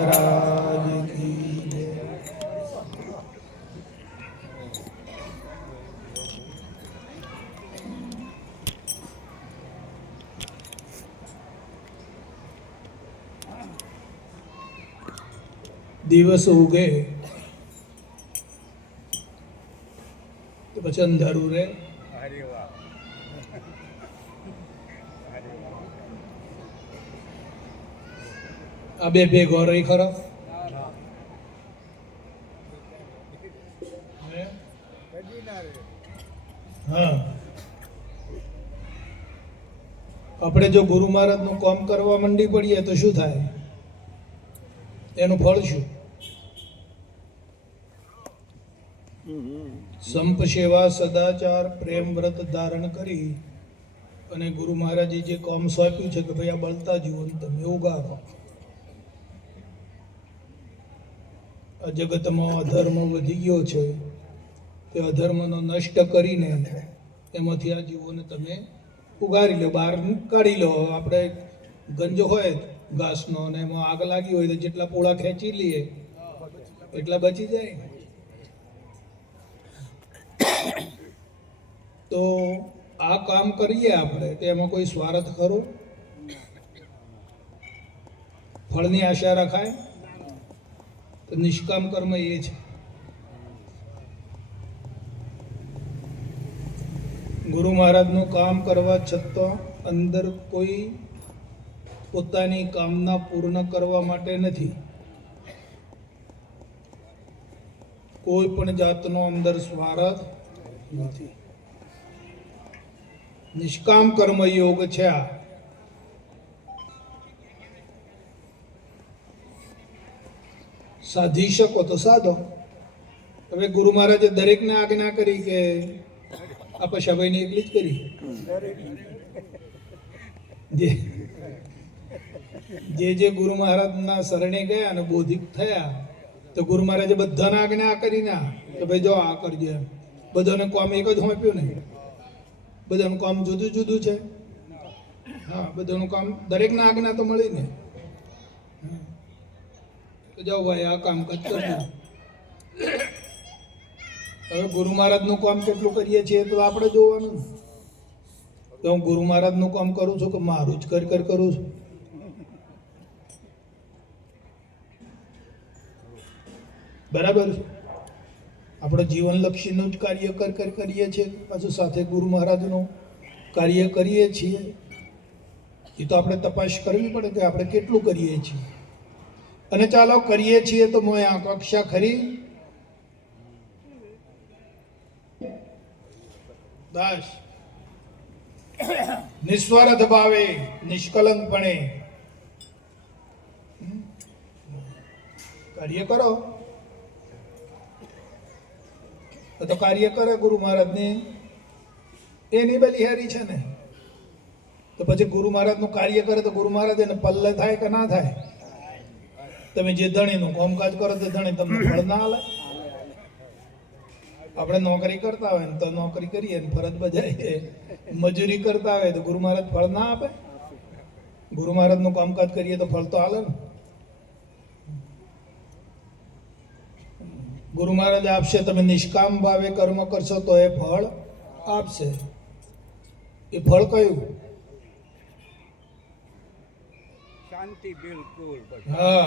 મહારાજ કી જય. દિવસ ઉગે તો પછી અંધારું રહે. આ બે ભેગો રહી ખરો. હા, આપણે જો ગુરુ મહારાજનું કામ કરવા માંડી પડીએ તો શું થાય? એનું ફળ શું? સંપ સેવા સદાચાર પ્રેમ વ્રત ધારણ કરી અને ગુરુ મહારાજે જે કામ સોંપ્યું છે કે ભાઈ આ બળતા જીવન તમે ઉગાડો. આ જગતમાં અધર્મ વધી ગયો છે, તે અધર્મનો નષ્ટ કરીને એમાંથી આ જીવોને તમે ઉગાડી લો, બહાર કાઢી લો. આપણે ગંજો હોય ઘાસનો અને એમાં આગ લાગી હોય તો જેટલા પોળા ખેંચી લઈએ એટલા બચી જાય. તો આ કામ કરીએ આપણે તો એમાં કોઈ સ્વાર્થ ખરો? ફળની આશા રખાય? તો નિષ્કામ કર્મ એ છે. ગુરુ મહારાજનું કામ કરવા છતાં અંદર કોઈ પોતાની કામના પૂર્ણ કરવા માટે નથી. કોઈ પણ જાતનો અંદર સ્વાર્થ નથી. નિષ્કામ કર્મ યોગ છે આ. સાધી શકો તો સાધો. હવે ગુરુ મહારાજે દરેકને આજ્ઞા કરી કે આ પશાભાઈને એકલી જ કરી? જે ગુરુ મહારાજના શરણે ગયા અને બોધિક થયા તો ગુરુ મહારાજે બધાને આજ્ઞા કરી ના કે ભાઈ જો આ કરજો એમ. બધાને કામ એક જ સોંપ્યું ને? બધાનું કામ જુદું જુદું છે. હા, બધાનું કામ દરેકને આજ્ઞા તો મળી ને. તો જાઓ ભાઈ આ કામ કરજો. હવે ગુરુ મહારાજનું કામ કેટલું કરીએ છીએ તો આપણે જોવાનું. તો હું ગુરુ મહારાજનું કામ કરું છું કે મારું જ કરું છું? બરાબર છે. આપણે જીવનલક્ષીનું જ કાર્ય કરીએ છીએ, પાછું સાથે ગુરુ મહારાજનું કાર્ય કરીએ છીએ. એ તો આપણે તપાસ કરવી પડે કે આપણે કેટલું કરીએ છીએ. અને ચાલો કરીએ છીએ તો મોય આ કક્ષા ખરી? દાસ નિસ્વાર્થ ભાવે નિષ્કલંકપણે કાર્ય કરો. તો કાર્ય કરે ગુરુ મહારાજને એની બલિહારી છે ને. તો પછી ગુરુ મહારાજનું કાર્ય કરે તો ગુરુ મહારાજ એને પલ્લે થાય કે ના થાય? તમે જે ધણીનું કામકાજ કરો તો ધણી તમને ફળ ના આલે? આપણે નોકરી કરતા હોય ને તો નોકરી કરીએ ને ફરજ બજાવીએ, મજૂરી કરતા હોય તો ગુરુ મહારાજ ફળ ના આપે? ગુરુ મહારાજનું કામકાજ કરીએ તો ફળ તો આલે ને. ગુરુ મહારાજ આપશે. તમે નિષ્કામ ભાવે કર્મ કરશો તો એ ફળ આપશે. એ ફળ કયું? શાંતિ. બિલકુલ. હા,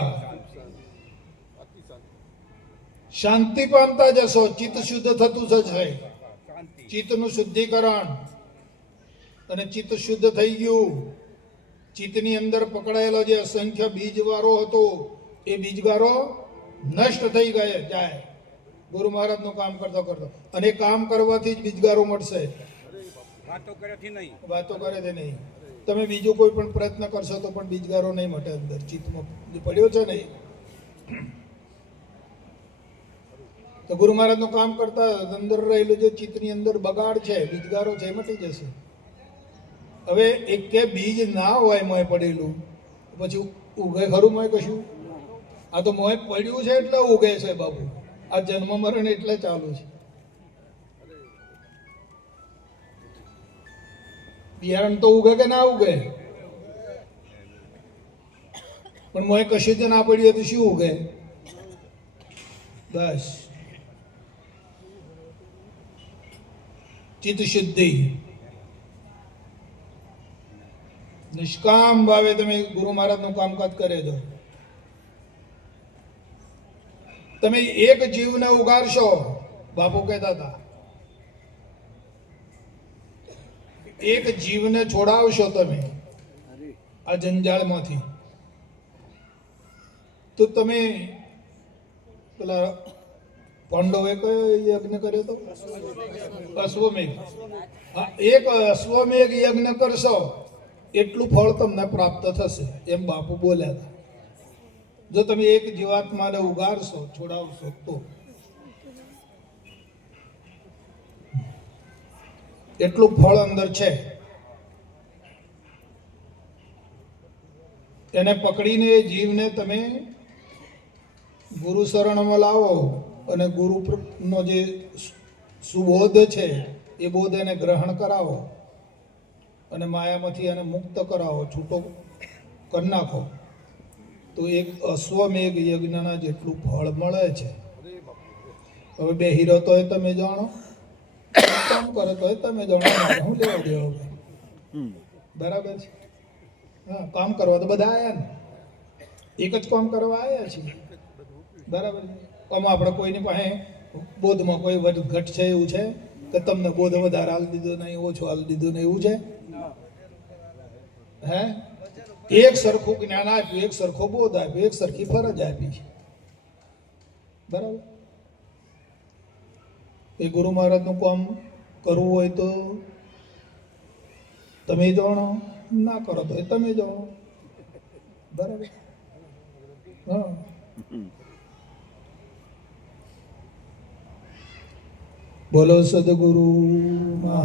શાંતિ પામતા જશો. ચિત્ત શુદ્ધ થતું જશે. ચિત્તનું શુદ્ધિકરણ. અને ચિત્ત શુદ્ધ થઈ ગયું. ચિત્તની અંદર પકડાયેલો જે અસંખ્ય બીજવારો હતો એ બીજવારો નષ્ટ થઈ જાય ગુરુ મહારાજનું કામ કરતો. અને કામ કરવાથી જ બીજગારો મળશે. વાતો કરેથી નહીં. તમે બીજો કોઈ પણ પ્રયત્ન કરશો તો પણ બીજગારો નહીં મટે. અંદર ચિત્તમાં જે પડ્યો છે ને. તો ગુરુ મહારાજનું કામ કરતા અંદર રહેલું જે ચિત્તની અંદર બગાડ છે, બીજગારો છે, એ મટી જશે. હવે એક કે બીજ ના હોય મોય પડેલું પછી ઉગે ખરું મોય કશું? આ તો મોય પડ્યું છે એટલે ઉગે છે બાબુ. આ જન્મ મરણ એટલે ચાલુ છે. બિયારણ તો ઉગે કે ના ઉગે? પણ મોય કશું જ ના પડ્યું તો શું ઉગે? બસ ચિત્ત શુદ્ધિ, નિષ્કામ ભાવે તમે ગુરુ મહારાજનું કામકાજ કરે દો. તમે એક જીવને ઉગાડશો, બાપુ કહેતા હતા, એક જીવને છોડાવશો તમે આ જંજાળમાંથી, તો તમે પેલા પાંડવે કયો યજ્ઞ કર્યો હતો? અશ્વમેઘ. હા, એક અશ્વમેઘ યજ્ઞ કરશો એટલું ફળ તમને પ્રાપ્ત થશે, એમ બાપુ બોલ્યા હતા. જો તમે એક જીવાત્માને ઉગાડશો, છોડાવશો તો એટલું ફળ અંદર છે. એને પકડીને એ જીવને તમે ગુરુ શરણમાં લાવો અને ગુરુનો જે સુબોધ છે એ બોધ એને ગ્રહણ કરાવો અને માયામાંથી એને મુક્ત કરાવો, છૂટો કરી નાખો, તો એક અશ્વમેઘ યજ્ઞના જેટલું ફળ મળે છે. હવે બે હીરો તોય તમે જાણો, કામ કરે તોય તમે જાણો, હું લેવા દેવો? બરાબર છે. હા, કામ કરવા તો બધા આવ્યા ને, એક જ કામ કરવા આવ્યા છીએ. બરાબર છે. આમાં આપણે કોઈની પાસે બોધમાં કોઈ ઘટ છે એવું છે કે તમને બોધ વધારે હાલ દીધો નહીં, ઓછો હાલ દીધો નહીં, એવું છે? હે? એક સરખું જ્ઞાન આપ્યું, એક સરખો બોધ આપ્યો, એક સરખી ફરજ આપી છે. બરાબર. એ ગુરુ મહારાજનું કામ કરવું હોય તો તમે જાણો, ના કરો તો તમે જાણો. બરાબર. હા, બોલો સદગુરુ મહારાજ.